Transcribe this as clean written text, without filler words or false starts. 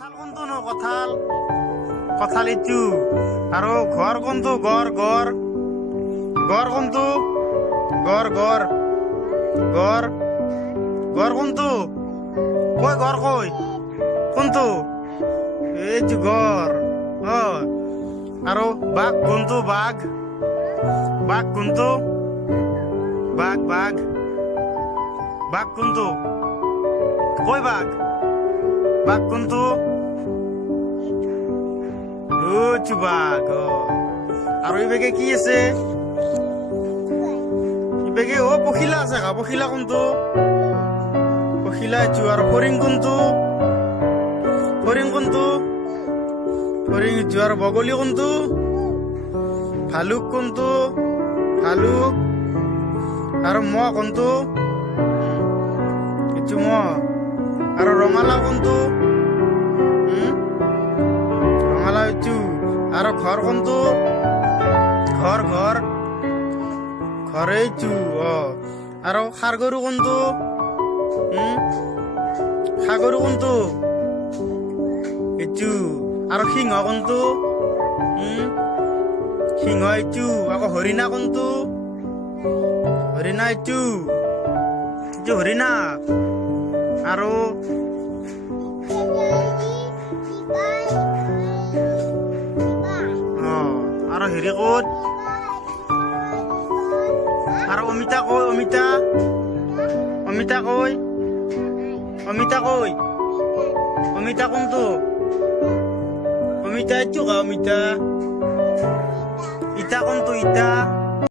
কঁঠাল কোনটো নো কঁঠাল কঁঠাল ইটো আৰু ঘৰ কোনটো গড় গড় গড় কোনটো গড় গড় গড় গড় কোনটো কই গড় কই কোনটো এইটো গড় আৰু বাঘ কোনটো বাঘ বাঘ কোনটো বাঘ বাঘ বাঘ কোনটো কই বাঘ বাঘ কোনটো ওচু বাঘ আৰু ইবেগে কি আছে ইবেগে পখিলা আছে পখিলা কোনটো পখিলা এইটো আৰু ফৰিং কোনটো ফৰিং কোনটো ফৰিং এইটো আৰু বগলী কোনটো ভালুক কোনটো ভালুক আৰু মহ কোনটো এইটো মহ আৰু ৰঙালাও কোনটো ৰঙালাও এইটো আৰু ঘৰ কোনটো ঘৰ ঘৰ ঘৰ এইটো আৰু সাৰগৰু কোনটো সাগৰু কোনটো এইটো আৰু সিংহ কোনটো সিংহ এইটো আকৌ হৰিণা কোনটো হৰিণা এইটো হৰিণা আৰু আৰু হেৰি ক'ত আৰু অমিতা কৈ অমিতা অমিতা কৈ অমিতা কৈ অমিতা কোনটো অমিতা এইটো অমিতা ইটা কোনটো ইটা